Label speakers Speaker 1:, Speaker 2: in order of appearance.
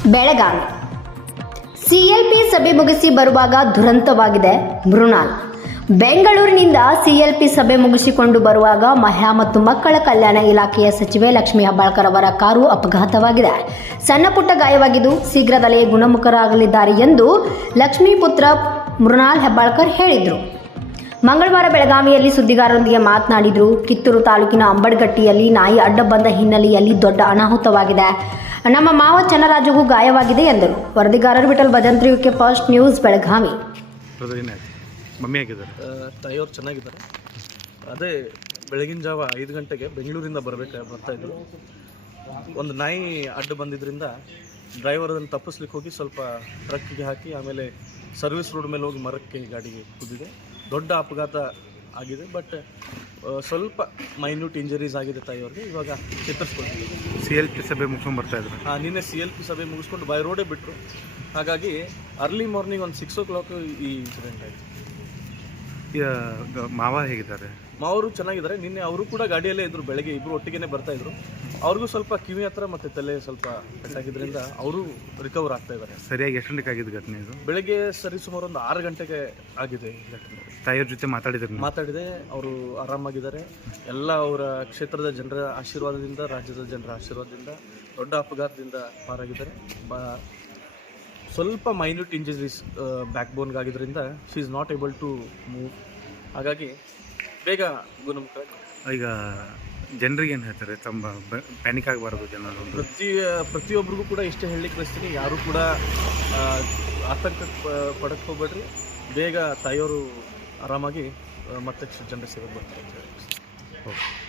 Speaker 1: Belagavi CLP ಸಭೆ ಮುಗಿಸಿ ಬರುವಾಗ ದುರಂತವಾಗಿದೆ. ಮೃಣಾಲ್ ಬೆಂಗಳೂರಿನಿಂದ ಸಿಎಲ್ಪಿ ಸಭೆ ಮುಗಿಸಿಕೊಂಡು ಬರುವಾಗ ಮಹಿಳಾ ಮತ್ತು ಮಕ್ಕಳ ಕಲ್ಯಾಣ ಇಲಾಖೆಯ ಸಚಿವೆ ಲಕ್ಷ್ಮೀ ಹೆಬ್ಬಾಳ್ಕರ್ ಅವರ ಕಾರು ಅಪಘಾತವಾಗಿದೆ. ಸಣ್ಣ ಪುಟ್ಟ ಗಾಯವಾಗಿದ್ದು ಶೀಘ್ರದಲ್ಲೇ ಗುಣಮುಖರಾಗಲಿದ್ದಾರೆ ಎಂದು ಲಕ್ಷ್ಮೀ ಪುತ್ರ ಮೃಣಾಲ್ ಹೆಬ್ಬಾಳ್ಕರ್ ಹೇಳಿದರು. ಮಂಗಳವಾರ ಬೆಳಗಾವಿಯಲ್ಲಿ ಸುದ್ದಿಗಾರರೊಂದಿಗೆ ಮಾತನಾಡಿದರು. ಕಿತ್ತೂರು ತಾಲೂಕಿನ ಅಂಬಡ್ಗಟ್ಟಿಯಲ್ಲಿ ನಾಯಿ ಅಡ್ಡ ಬಂದ ಹಿನ್ನೆಲೆಯಲ್ಲಿ ದೊಡ್ಡ ಅನಾಹುತವಾಗಿದೆ. ನಮ್ಮ ಮಾವ ಚನ್ನರಾಜುಗೂ ಗಾಯವಾಗಿದೆ ಎಂದರು. ವರದಿಗಾರರು Vittal Bhajantri UK first news Belagavi.
Speaker 2: ತಾಯಿಯವರು ಚೆನ್ನಾಗಿದ್ದಾರೆ. ಅದೇ ಬೆಳಗಿನ ಜಾವ 5 ಗಂಟೆಗೆ ಬೆಂಗಳೂರಿಂದ ಬರ್ತಾ ಇದ್ರು. ಒಂದು ನಾಯಿ ಅಡ್ಡ ಬಂದಿದ್ದರಿಂದ ಡ್ರೈವರ್ ಅದನ್ನು ತಪ್ಪಿಸ್ಲಿಕ್ಕೆ ಹೋಗಿ ಸ್ವಲ್ಪ ಟ್ರಕ್ಗೆ ಹಾಕಿ ಆಮೇಲೆ ಸರ್ವಿಸ್ ರೋಡ್ ಮೇಲೆ ಹೋಗಿ ಮರಕ್ಕೆ ಗಾಡಿಗೆ ಕುದ್ದಿದೆ. ದೊಡ್ಡ ಅಪಘಾತ ಆಗಿದೆ. ಬಟ್ ಸ್ವಲ್ಪ ಮೈನ್ಯೂಟ್ ಇಂಜರೀಸ್ ಆಗಿದೆ ತಾಯಿಯವ್ರಿಗೆ. ಇವಾಗ ಚೇತರಿಸ್ಕೊಳ್ತೀವಿ.
Speaker 3: CLP ಸಭೆ ಮುಗಿಸ್ಕೊಂಡು ಬರ್ತಾ ಇದ್ರು.
Speaker 2: ನಿನ್ನೆ CLP ಸಭೆ ಮುಗಿಸ್ಕೊಂಡು ಬೈ ರೋಡೇ ಬಿಟ್ಟರು. ಹಾಗಾಗಿ ಅರ್ಲಿ ಮಾರ್ನಿಂಗ್ ಒಂದು 6 o'clock ಈ ಇನ್ಸಿಡೆಂಟ್ ಆಯಿತು.
Speaker 3: ಮಾವ ಹೇಗಿದ್ದಾರೆ?
Speaker 2: ಮಾವರು ಚೆನ್ನಾಗಿದ್ದಾರೆ. ನಿನ್ನೆ ಅವರು ಕೂಡ ಗಾಡಿಯಲ್ಲೇ ಇದ್ರು. ಬೆಳಗ್ಗೆ ಇಬ್ಬರು ಒಟ್ಟಿಗೆ ಬರ್ತಾ ಇದ್ರು. ಅವ್ರಿಗೂ ಸ್ವಲ್ಪ ಕಿವಿ ಹತ್ರ ಮತ್ತು ತಲೆ ಸ್ವಲ್ಪ ಪೆಟ್ಟಾಗಿದ್ದರಿಂದ ಅವರು ರಿಕವರ್ ಆಗ್ತಾ ಇದ್ದಾರೆ.
Speaker 3: ಸರಿಯಾಗಿ ಎಷ್ಟು ಗಂಟೆಗೆ ಆಗಿದ್ದು ಘಟನೆ ಇದು?
Speaker 2: ಬೆಳಗ್ಗೆ ಸುಮಾರು ಒಂದು 6 ಗಂಟೆಗೆ ಆಗಿದೆ ಈ ಘಟನೆ.
Speaker 3: ತಾಯಿಯವ್ರ ಜೊತೆ
Speaker 2: ಮಾತಾಡಿದೆ. ಅವರು ಆರಾಮಾಗಿದ್ದಾರೆ. ಎಲ್ಲ ಅವರ ಕ್ಷೇತ್ರದ ಜನರ ಆಶೀರ್ವಾದದಿಂದ, ರಾಜ್ಯದ ಜನರ ಆಶೀರ್ವಾದದಿಂದ ದೊಡ್ಡ ಅಪಘಾತದಿಂದ ಪಾರಾಗಿದ್ದಾರೆ. ಸ್ವಲ್ಪ ಮೈನ್ಯೂಟ್ ಇಂಜರೀಸ್ ಬ್ಯಾಕ್ ಬೋನ್ಗಾಗಿದ್ದರಿಂದ she is not able to move. ಹಾಗಾಗಿ ಬೇಗ ಗುಣಮುಖ.
Speaker 3: ಈಗ ಜನರಿಗೆ ಏನು ಹೇಳ್ತಾರೆ? ತಮ್ಮ ಪ್ಯಾನಿಕ್ ಆಗಬಾರ್ದು ಜನರು.
Speaker 2: ಪ್ರತಿಯೊಬ್ಬರಿಗೂ ಕೂಡ ಇಷ್ಟೇ ಹೇಳಲಿಕ್ಕೆ ಬಯಸ್ತೀನಿ, ಯಾರು ಕೂಡ ಆತಂಕ ಪಡಕ್ಕೆ ಹೋಗ್ಬೇಡ್ರಿ. ಬೇಗ ತಾಯಿಯವರು ಆರಾಮಾಗಿ ಮತ್ತೆ ಜನರ ಸೇವೆಗೆ ಬರ್ತಾರೆ ಅಂತ ಹೇಳಿ.
Speaker 3: ಓಕೆ.